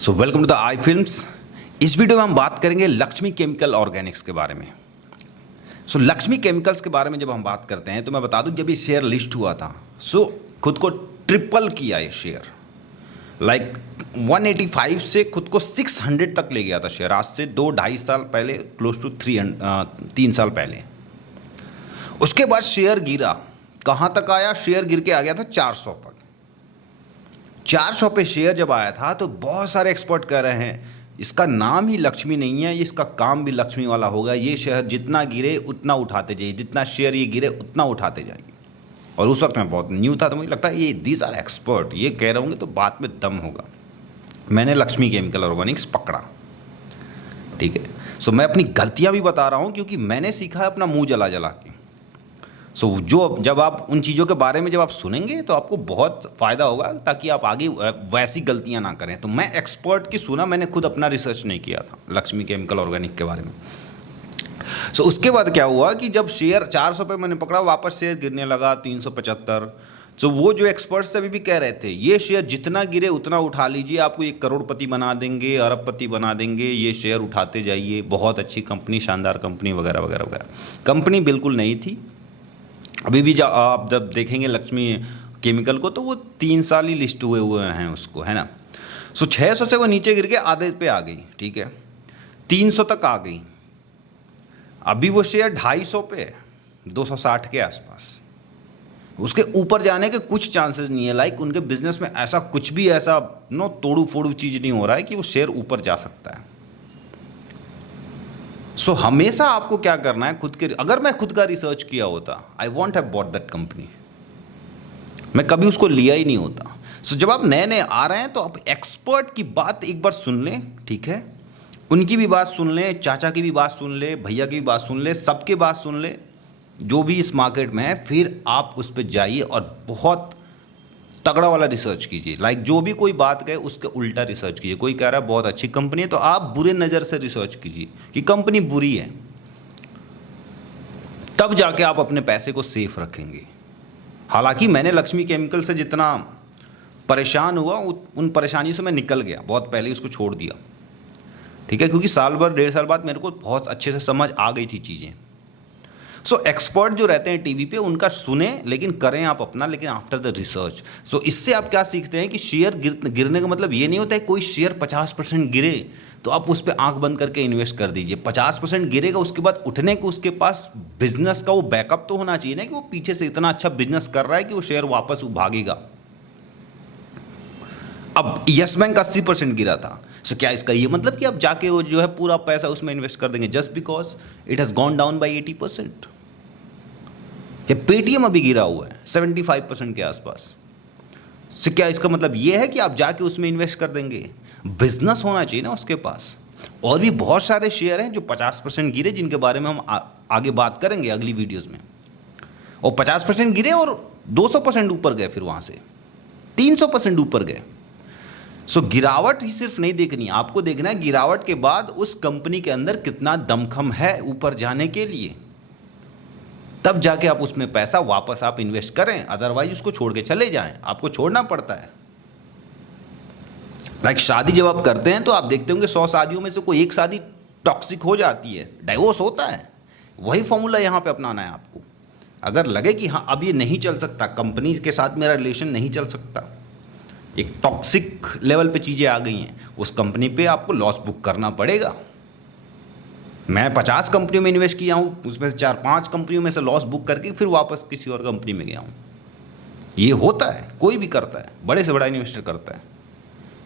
So welcome to the I films. इस video में हम बात करेंगे लक्ष्मी केमिकल ऑर्गेनिक्स के बारे में। लक्ष्मी केमिकल्स के बारे में जब हम बात करते हैं तो मैं बता दूं, जब ये शेयर लिस्ट हुआ था खुद को ट्रिपल किया ये शेयर। 185 से खुद को 600 तक ले गया था शेयर, आज से 2-2.5 साल पहले, क्लोज टू 3 साल पहले। उसके बाद शेयर गिरा, कहाँ तक आया? शेयर गिर के आ गया था 400 तक। 400 पे शेयर जब आया था तो बहुत सारे एक्सपर्ट कह रहे हैं इसका नाम ही लक्ष्मी नहीं है, इसका काम भी लक्ष्मी वाला होगा, ये शेयर जितना गिरे उतना उठाते जाइए, जितना शेयर ये गिरे उतना उठाते जाइए। और उस वक्त मैं बहुत न्यू था तो मुझे लगता है ये दीज आर एक्सपर्ट, ये कह रहे होंगे तो बात में दम होगा। मैंने लक्ष्मी केमिकल ऑर्गेनिक्स पकड़ा, ठीक है। मैं अपनी गलतियाँ भी बता रहा हूँ क्योंकि मैंने सीखा है अपना मुँह जला जला के। जब आप उन चीज़ों के बारे में जब आप सुनेंगे तो आपको बहुत फ़ायदा होगा, ताकि आप आगे वैसी गलतियां ना करें। तो मैं एक्सपर्ट की सुना, मैंने खुद अपना रिसर्च नहीं किया था लक्ष्मी केमिकल ऑर्गेनिक के बारे में। उसके बाद क्या हुआ कि जब शेयर 400 पे मैंने पकड़ा, वापस शेयर गिरने लगा 375। वो जो एक्सपर्ट्स अभी भी कह रहे थे ये शेयर जितना गिरे उतना उठा लीजिए, आपको ये करोड़पति बना देंगे, अरबपति बना देंगे, ये शेयर उठाते जाइए, बहुत अच्छी कंपनी, शानदार कंपनी वगैरह वगैरह वगैरह। कंपनी बिल्कुल नहीं थी। अभी भी आप जब देखेंगे लक्ष्मी केमिकल को तो वो 3 साल ही लिस्ट हुए हैं उसको, है ना। 600 से वो नीचे गिर के आधे पे आ गई, ठीक है, 300 तक आ गई। अभी वो शेयर 250 पे है, 260 के आसपास। उसके ऊपर जाने के कुछ चांसेस नहीं है। उनके बिजनेस में ऐसा कुछ भी ऐसा तोड़ू फोड़ू चीज़ नहीं हो रहा है कि वो शेयर ऊपर जा सकता है। हमेशा आपको क्या करना है, अगर मैं खुद का रिसर्च किया होता, I want have bought that company, मैं कभी उसको लिया ही नहीं होता। जब आप नए नए आ रहे हैं तो आप एक्सपर्ट की बात एक बार सुन लें, ठीक है, उनकी भी बात सुन लें, चाचा की भी बात सुन लें, भैया की भी बात सुन लें, सबकी बात सुन लें जो भी इस मार्केट में है, फिर आप उस पर जाइए और बहुत तगड़ा वाला रिसर्च कीजिए। जो भी कोई बात कहे उसके उल्टा रिसर्च कीजिए। कोई कह रहा है बहुत अच्छी कंपनी है तो आप बुरे नज़र से रिसर्च कीजिए कि कंपनी बुरी है, तब जाके आप अपने पैसे को सेफ रखेंगे। हालांकि मैंने लक्ष्मी केमिकल से जितना परेशान हुआ उन परेशानियों से मैं निकल गया, बहुत पहले उसको छोड़ दिया, ठीक है, क्योंकि साल भर 1.5 साल बाद मेरे को बहुत अच्छे से समझ आ गई थी चीज़ें। एक्सपर्ट जो रहते हैं टीवी पे उनका सुने, लेकिन करें आप अपना, लेकिन आफ्टर द रिसर्च। इससे आप क्या सीखते हैं कि शेयर गिरने का मतलब ये नहीं होता है कोई शेयर 50% गिरे तो आप उस पर आंख बंद करके इन्वेस्ट कर दीजिए। 50% गिरेगा, उसके बाद उठने को उसके पास बिजनेस का वो बैकअप तो होना चाहिए ना, कि वो पीछे से इतना अच्छा बिजनेस कर रहा है कि वो शेयर वापस भागेगा। अब यस बैंक 80% गिरा था, क्या इसका ये मतलब कि आप जाके वो जो है पूरा पैसा उसमें इन्वेस्ट कर देंगे just because it has gone down by 80%? या पेटीएम अभी गिरा हुआ है 75% के आसपास, क्या इसका मतलब ये है कि आप जाके उसमें इन्वेस्ट कर देंगे? बिजनेस होना चाहिए ना उसके पास। और भी बहुत सारे शेयर हैं जो 50% गिरे, जिनके बारे में हम आगे बात करेंगे अगली वीडियोस में। और 50% गिरे और 200% ऊपर गए, फिर वहां से 300% ऊपर गए। गिरावट ही सिर्फ नहीं देखनी, आपको देखना है गिरावट के बाद उस कंपनी के अंदर कितना दमखम है ऊपर जाने के लिए, तब जाके आप उसमें पैसा वापस आप इन्वेस्ट करें। अदरवाइज उसको छोड़ के चले जाएं, आपको छोड़ना पड़ता है। शादी जब आप करते हैं तो आप देखते होंगे 100 शादियों में से कोई एक शादी टॉक्सिक हो जाती है, डाइवोर्स होता है। वही फॉर्मूला यहाँ पे अपनाना है आपको। अगर लगे कि हाँ अब ये नहीं चल सकता, कंपनी के साथ मेरा रिलेशन नहीं चल सकता, एक टॉक्सिक लेवल पे चीज़ें आ गई हैं, उस कंपनी पे आपको लॉस बुक करना पड़ेगा। मैं 50 कंपनियों में इन्वेस्ट किया हूँ, उसमें से 4-5 कंपनियों में से लॉस बुक करके फिर वापस किसी और कंपनी में गया हूँ। ये होता है, कोई भी करता है, बड़े से बड़ा इन्वेस्टर करता है।